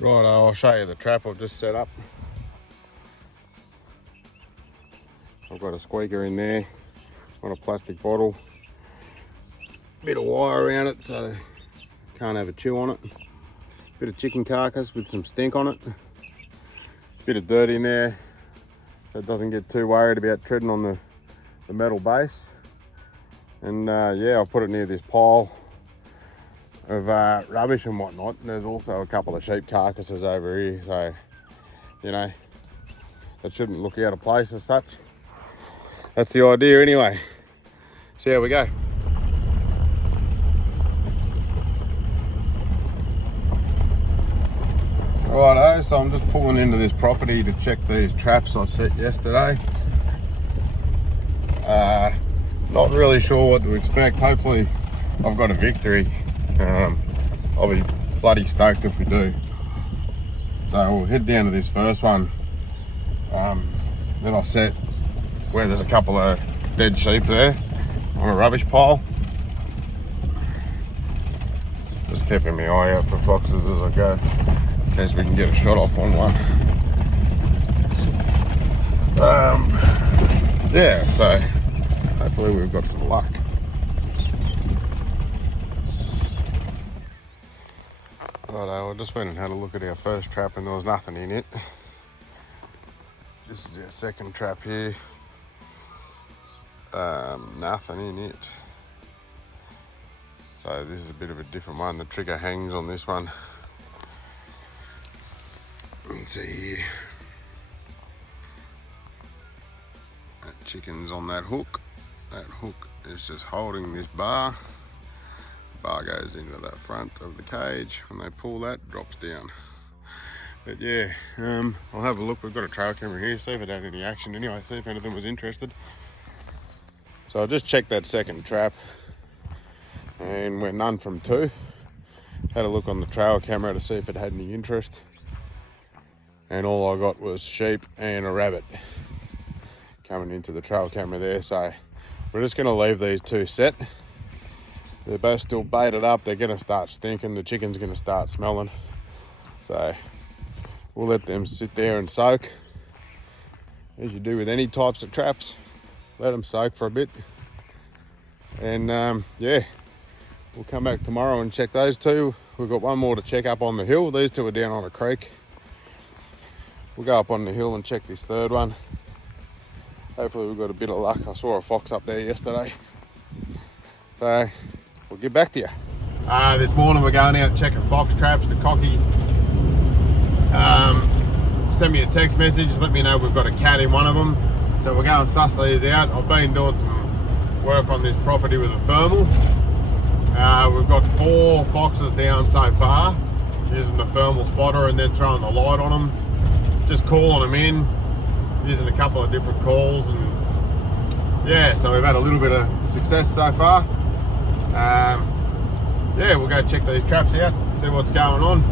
Right, I'll show you the trap I've just set up. I've got a squeaker in there on a plastic bottle. Bit of wire around it so can't have a chew on it. Bit of chicken carcass with some stink on it. Bit of dirt in there so it doesn't get too worried about treading on the metal base. And yeah, I'll put it near this pile of rubbish and whatnot. And there's also a couple of sheep carcasses over here, so you know, that shouldn't look out of place as such. That's the idea anyway. See how we go. Righto, so I'm just pulling into this property to check these traps I set yesterday. Not really sure what to expect. Hopefully I've got a victory. I'll be bloody stoked if we do. So we'll head down to this first one that I set where there's a couple of dead sheep there on a rubbish pile. Just keeping my eye out for foxes as I go, in case we can get a shot off on one. Yeah, so hopefully we've got some luck. Righto, I just went and had a look at our first trap and there was nothing in it. This is our second trap here. Nothing in it. So this is a bit of a different one. The trigger hangs on this one. Let's see here. That chicken's on that hook. That hook is just holding this bar. The bar goes into the front of the cage. When they pull that, it drops down. But yeah, I'll have a look. We've got a trail camera here, see if it had any action anyway, see if anything was interested. So I just checked that second trap and we're none from two. Had a look on the trail camera to see if it had any interest. And all I got was sheep and a rabbit coming into the trail camera there. So we're just gonna leave these two set. They're both still baited up. They're gonna start stinking. The chicken's gonna start smelling. So we'll let them sit there and soak, as you do with any types of traps. Let them soak for a bit. And yeah, we'll come back tomorrow and check those two. We've got one more to check up on the hill. These two are down on a creek. We'll go up on the hill and check this third one. Hopefully we've got a bit of luck. I saw a fox up there yesterday. So we'll get back to you. This morning we're going out checking fox traps. The cocky sent me a text message, let me know we've got a cat in one of them. So we're going to suss these out. I've been doing some work on this property with a thermal. We've got 4 foxes down so far, using the thermal spotter and then throwing the light on them. Just calling them in, using a couple of different calls, and yeah, so we've had a little bit of success so far. Yeah, we'll go check these traps out, see what's going on.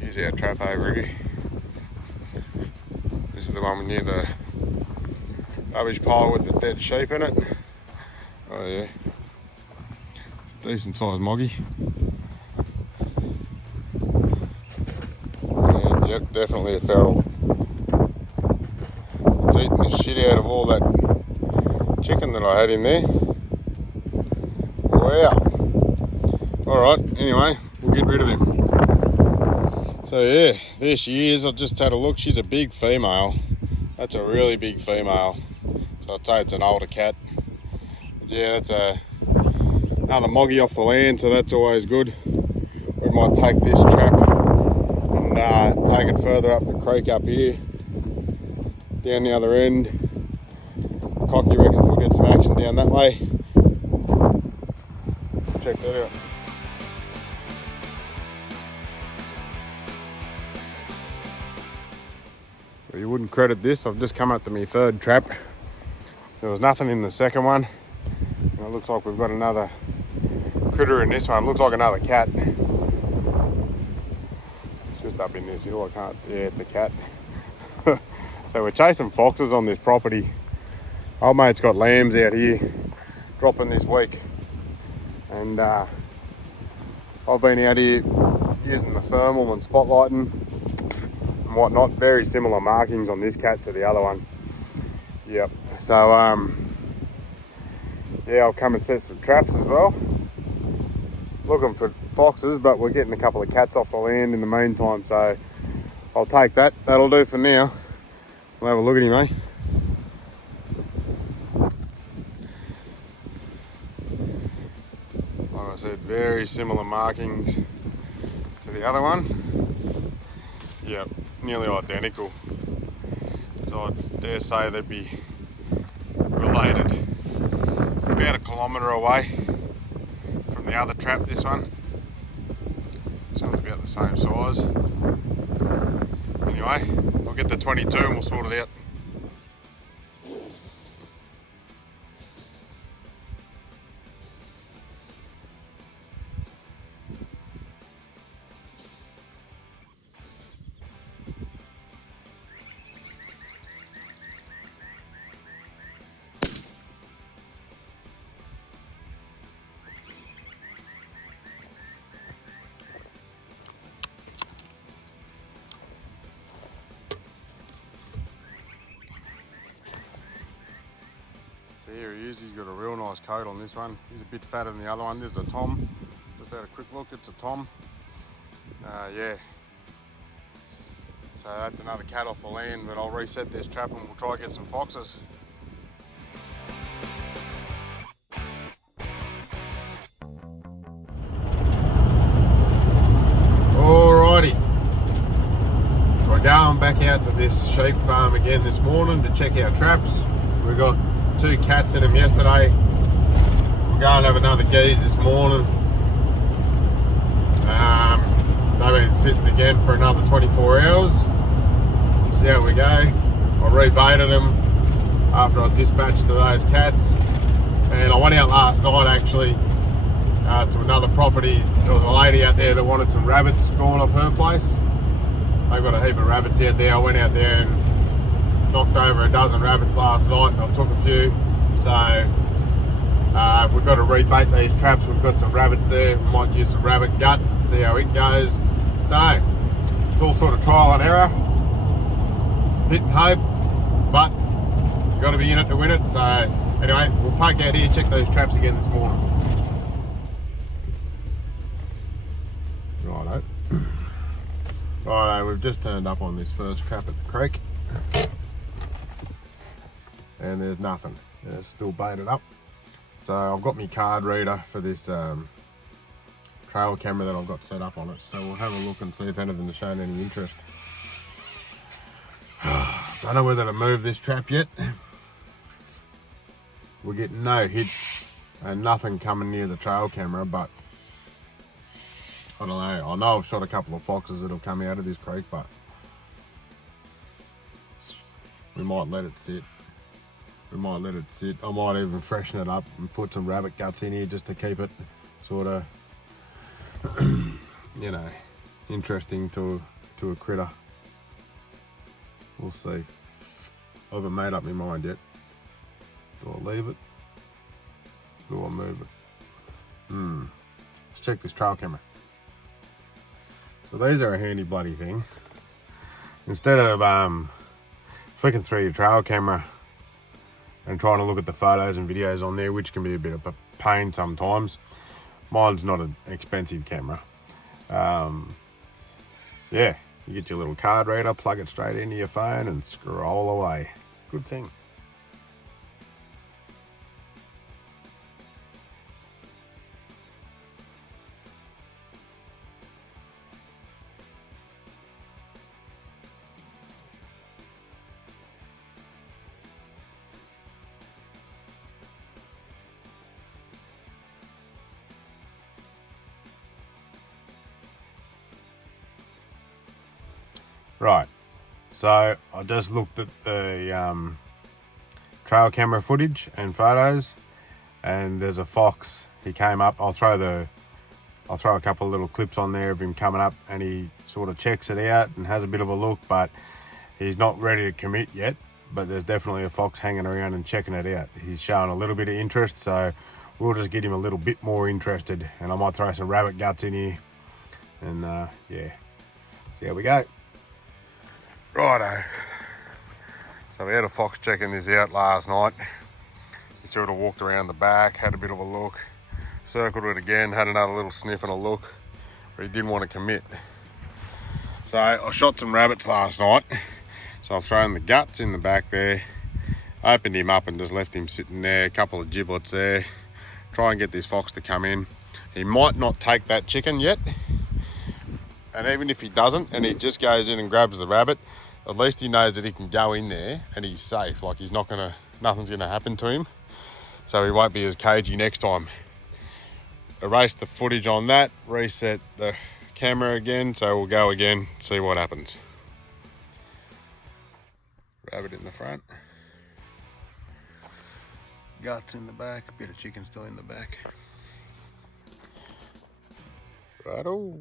Here's our trap over here. This is the one near the rubbish pile with the dead sheep in it. Oh yeah, decent sized moggy. And yep, definitely a feral. It's eating the shit out of all that chicken that I had in there. Wow. Alright, anyway, we'll get rid of him. So yeah, there she is. I just had a look. She's a big female. That's a really big female. So I'd say it's an older cat. But yeah, that's another moggy off the land, so that's always good. We might take this trap and take it further up the creek up here, down the other end. Cocky reckons we'll get some action down that way. Check that out. Well, you wouldn't credit this. I've just come up to my third trap. There was nothing in the second one. And it looks like we've got another critter in this one. Looks like another cat. It's just up in this hill. I can't see. Yeah, it's a cat. So we're chasing foxes on this property. Old mate's got lambs out here dropping this week, and I've been out here using the thermal and spotlighting and whatnot. Very similar markings on this cat to the other one. Yep. So yeah, I'll come and set some traps as well. Looking for foxes, but we're getting a couple of cats off the land in the meantime, so I'll take that. That'll do for now. We'll have a look at him, eh? Like I said, very similar markings to the other one. Yep, nearly identical. So I dare say they'd be related. About 1 kilometre away from the other trap, this one. This one's about the same size. Anyway, we'll get the 22 and we'll sort it out. Here he is, he's got a real nice coat on this one. He's a bit fatter than the other one. This is a Tom. Just had a quick look, it's a Tom. Yeah. So that's another cat off the land, but I'll reset this trap and we'll try to get some foxes. Alrighty. We're going back out to this sheep farm again this morning to check our traps. We got 2 cats in them yesterday. We're going to have another geese this morning. They've been sitting again for another 24 hours. See how we go. I rebaited them after I dispatched to those cats. And I went out last night actually to another property. There was a lady out there that wanted some rabbits gone off her place. They've got a heap of rabbits out there. I went out there and knocked over a dozen rabbits last night. I took a few. So we've got to rebait these traps. We've got some rabbits there. We might use some rabbit gut, see how it goes. Don't know. It's all sort of trial and error. Hit and hope. But you've got to be in it to win it. So anyway, we'll park out here, check those traps again this morning. Righto. Righto, we've just turned up on this first trap at the creek. And there's nothing. It's still baited up. So I've got my card reader for this trail camera that I've got set up on it. So we'll have a look and see if anything's shown any interest. Don't know whether to move this trap yet. We're getting no hits and nothing coming near the trail camera, but I don't know. I know I've shot a couple of foxes that'll come out of this creek, but we might let it sit. We might let it sit. I might even freshen it up and put some rabbit guts in here just to keep it sort of, you know, interesting to a critter. We'll see. I haven't made up my mind yet. Do I leave it? Do I move it? Let's check this trail camera. So these are a handy bloody thing. Instead of flicking through your trail camera and trying to look at the photos and videos on there, which can be a bit of a pain sometimes. Mine's not an expensive camera. Yeah, you get your little card reader, plug it straight into your phone and scroll away. Good thing. Right, so I just looked at the trail camera footage and photos, and there's a fox. He came up. I'll throw a couple of little clips on there of him coming up, and he sort of checks it out and has a bit of a look, but he's not ready to commit yet. but there's definitely a fox hanging around and checking it out. He's showing a little bit of interest, so we'll just get him a little bit more interested, and I might throw some rabbit guts in here, and yeah, see how we go. Righto. So we had a fox checking this out last night. He sort of walked around the back, had a bit of a look, circled it again, had another little sniff and a look, but he didn't want to commit. So I shot some rabbits last night. So I've thrown the guts in the back there, opened him up and just left him sitting there, a couple of giblets there. Try and get this fox to come in. He might not take that chicken yet. And even if he doesn't and he just goes in and grabs the rabbit, at least he knows that he can go in there and he's safe. Like nothing's gonna happen to him. So he won't be as cagey next time. Erase the footage on that, reset the camera again, so we'll go again, see what happens. Rabbit in the front. Guts in the back, a bit of chicken still in the back. Righto.